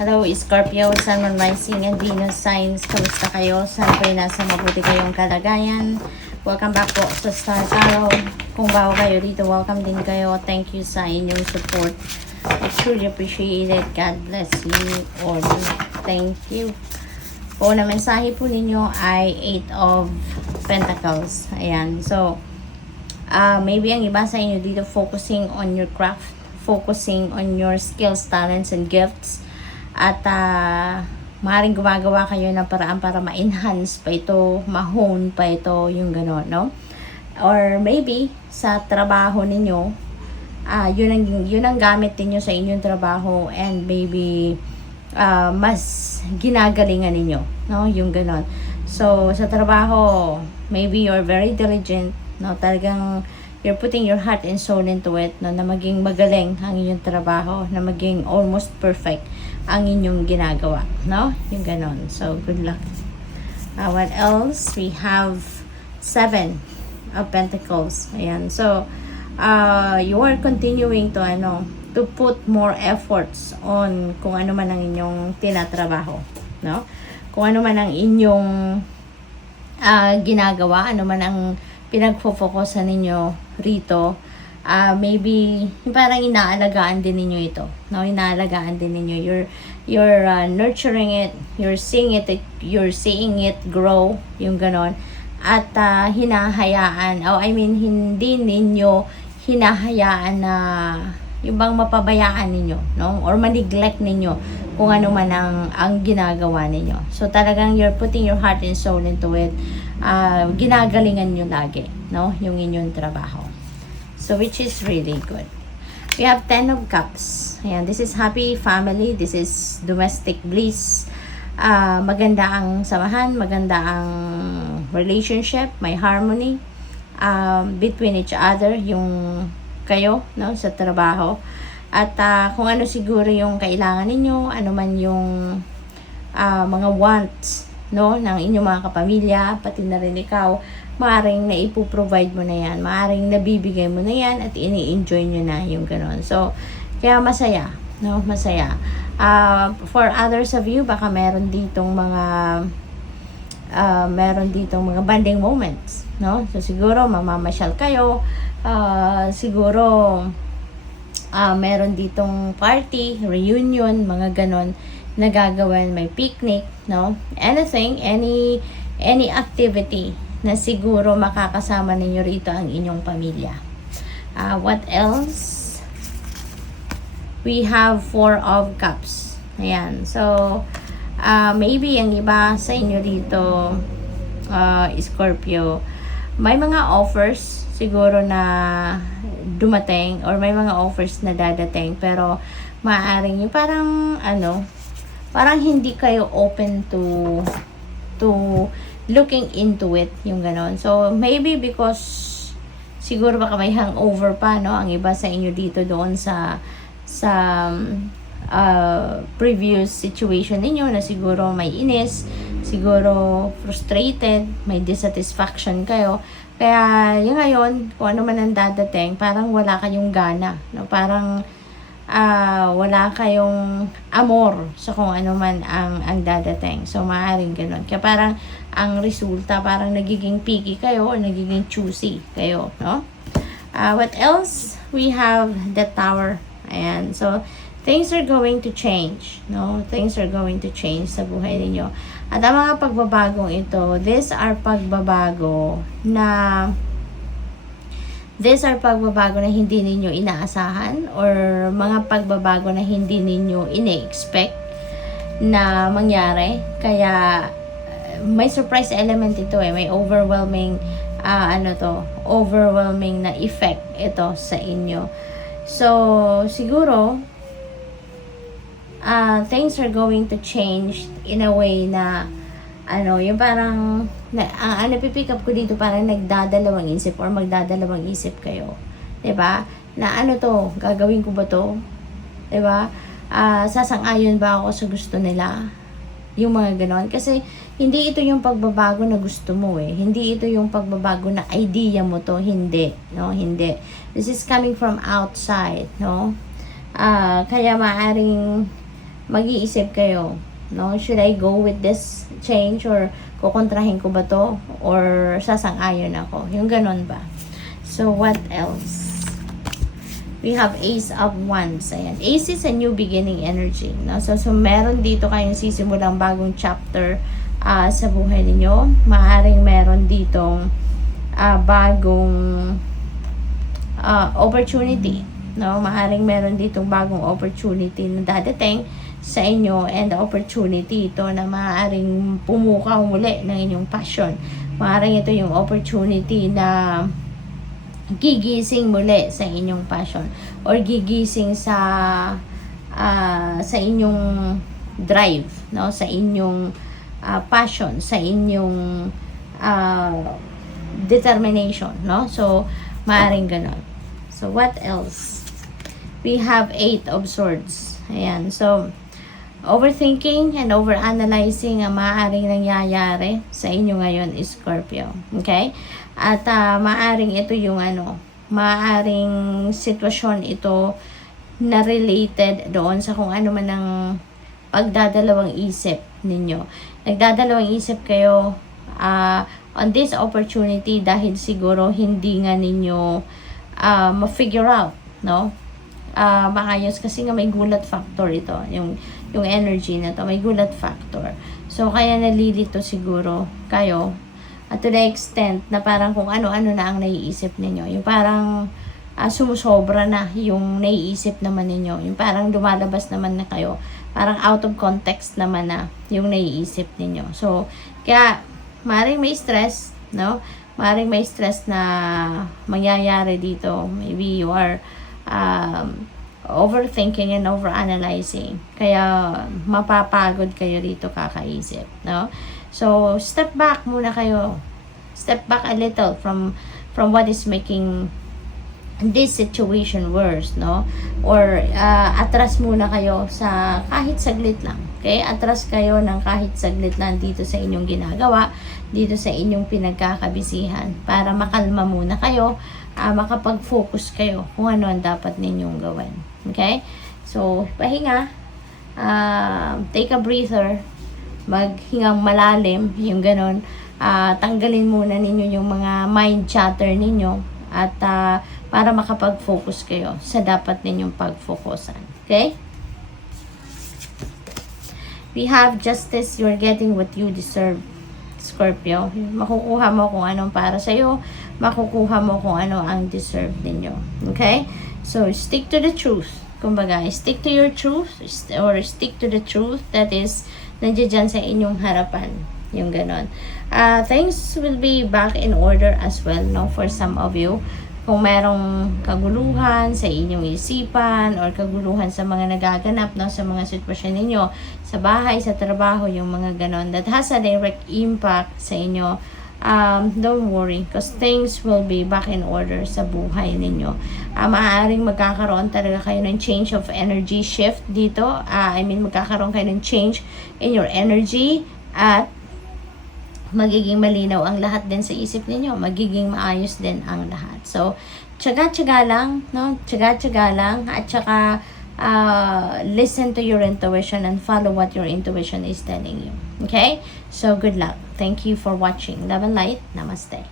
Hello, Scorpio, Sun, Moon, Rising, and Venus signs. Kamusta kayo? Sana po nasa mabuti kayong kalagayan. Welcome back po sa Star Tarot. Kung bago kayo dito, welcome din kayo. Thank you sa inyong support. I truly appreciate it. God bless you all. Thank you. Po na mensahe po ninyo ay 8 of Pentacles. Ayan. So, maybe ang iba sa inyo dito focusing on your craft, focusing on your skills, talents, and gifts. At maaaring gumagawa kayo ng paraan para ma-enhance pa ito, ma-hone pa ito, yung gano'n, no? Or maybe sa trabaho ninyo, yun ang gamit ninyo sa inyong trabaho, and maybe mas ginagalingan ninyo, no? Yung gano'n. So, sa trabaho, maybe you're very diligent, no? Talagang you're putting your heart and soul into it, no? Na maging magaling ang inyong trabaho, na maging almost perfect ang inyong ginagawa, no? Yung ganon. So, good luck. What else? We have 7 of Pentacles. Ayan. So, you are continuing to put more efforts on kung ano man ang inyong tinatrabaho, no? Kung ano man ang inyong ginagawa, ano man ang pinagfo-focusan ninyo rito. Maybe parang inaalagaan din ninyo ito, no? Inaalagaan din ninyo. You're nurturing it, you're seeing it grow, yung ganon. At hinahayaan, hindi ninyo hinahayaan na yung bang mapabayaan ninyo, no? Or ma-neglect ninyo kung ano man ang ginagawa ninyo. So talagang you're putting your heart and soul into it. Ginagalingan nyo lagi, no? Yung inyong trabaho. So, which is really good. We have 10 of Cups. Ayan, this is happy family. This is domestic bliss. Maganda ang samahan. Maganda ang relationship. May harmony between each other. Yung kayo, no, sa trabaho. At kung ano siguro yung kailangan ninyo, ano man yung mga wants, no, ng inyong mga kapamilya, pati na rin ikaw, maaring na ipoprovide mo na yan, maaring nabibigay mo na yan, at ini-enjoy nyo na yung gano'n. So, kaya masaya, no? Masaya. For others of you, baka meron ditong mga bonding moments, no? So, siguro, mamamasyal kayo, siguro, meron ditong party, reunion, mga gano'n, na gagawin, may picnic, no? Anything, any activity na siguro makakasama ninyo rito ang inyong pamilya. What else? We have 4 of Cups. Ayan. So, maybe ang iba sa inyo dito, Scorpio, may mga offers siguro na dumating, or may mga offers na dadating, pero maaaring yung parang hindi kayo open to looking into it, yung ganon. So, maybe because siguro baka may hangover pa, no? Ang iba sa inyo dito doon sa previous situation ninyo, na siguro may inis, siguro frustrated, may dissatisfaction kayo. Kaya, yung ngayon, kung ano man ang dadating, parang wala kayong gana, no? Parang wala kayong amor sa kung ano man ang dadating. So, maaaring ganun. Kaya parang ang resulta, parang nagiging picky kayo or nagiging choosy kayo, no? What else? We have the Tower. Ayan. So, things are going to change, no? Things are going to change sa buhay ninyo. At ang mga pagbabagong ito, these are pagbabago na hindi ninyo inaasahan, or mga pagbabago na hindi ninyo ine-expect na mangyari. Kaya may surprise element ito eh. May overwhelming overwhelming na effect ito sa inyo. So, siguro things are going to change in a way na yung parang ang napipick up ko dito, parang nagdadalawang isip or magdadalawang isip kayo. 'Di ba? Na gagawin ko ba 'to? 'Di ba? Sasang-ayon ba ako sa gusto nila? Yung mga ganon. Kasi hindi ito yung pagbabago na gusto mo eh. Hindi ito yung pagbabago na idea mo to. Hindi. No? Hindi. This is coming from outside. No? Kaya maaring mag-iisip kayo, no? Should I go with this change or kukontrahin ko ba to or sasang-ayon ako? Yung ganon ba? So what else? We have Ace of Wands. Ayan. Ace is a new beginning energy. No? So meron dito kayong sisimulang bagong chapter sa buhay ninyo. Maaring meron ditong bagong opportunity. No? Maaring meron ditong bagong opportunity na dadating sa inyo, and the opportunity ito na maaaring pumukaw muli ng inyong passion. Maaaring ito yung opportunity na gigising muli sa inyong passion or gigising sa inyong drive, no, sa inyong passion, sa inyong determination, no? So maaring ganon. So what else? We have 8 of Swords. Ayan. So overthinking and overanalyzing ang maaaring nangyayari sa inyo ngayon, Scorpio. Okay? At maaaring ito yung maaaring sitwasyon ito na related doon sa kung ano man ang pagdadalawang isip ninyo. Nagdadalawang isip kayo on this opportunity dahil siguro hindi nga ninyo ma-figure out, no? Maayos kasi nga may gulat factor ito, yung energy na to, may gulat factor. So kaya nalilito siguro kayo to the extent na parang kung ano-ano na ang naiisip ninyo, yung parang sumusobra na yung naiisip naman ninyo, yung parang lumalabas naman na kayo, parang out of context naman na yung naiisip ninyo. So kaya maaaring may stress, no? Maaaring may stress na mangyayari dito. Maybe you are overthinking and overanalyzing. Kaya mapapagod kayo dito kakaisip, no? So step back muna kayo. Step back a little from what is making this situation worse, no? Or atras muna kayo sa kahit saglit lang. Okay? Atras kayo ng kahit saglit lang dito sa inyong ginagawa, dito sa inyong pinagkakabisihan para makalma muna kayo, makapag-focus kayo kung ano ang dapat ninyong gawin. Okay? So, pahinga, take a breather, maghingang malalim, yung ganon, tanggalin muna ninyo yung mga mind chatter ninyo at para makapag-focus kayo sa dapat ninyong pag-focusan. Okay? We have Justice. You're getting what you deserve, Scorpio. Makukuha mo kung anong para sa'yo. Makukuha mo kung ano ang deserve ninyo. Okay? So, stick to the truth. Kumbaga, stick to your truth or stick to the truth that is nandiyan sa inyong harapan. Yung ganon. Things will be back in order as well, no? For some of you. Kung merong kaguluhan sa inyong isipan or kaguluhan sa mga nagaganap, no, sa mga sitwasyon ninyo sa bahay, sa trabaho, yung mga ganon that has a direct impact sa inyo, don't worry because things will be back in order sa buhay ninyo. Maaaring magkakaroon talaga kayo ng change of energy shift dito. Magkakaroon kayo ng change in your energy at magiging malinaw ang lahat din sa isip ninyo. Magiging maayos din ang lahat. So, tsaga-tsaga lang, no? Tsaga-tsaga lang. At saka, listen to your intuition and follow what your intuition is telling you. Okay? So, good luck. Thank you for watching. Love and light. Namaste.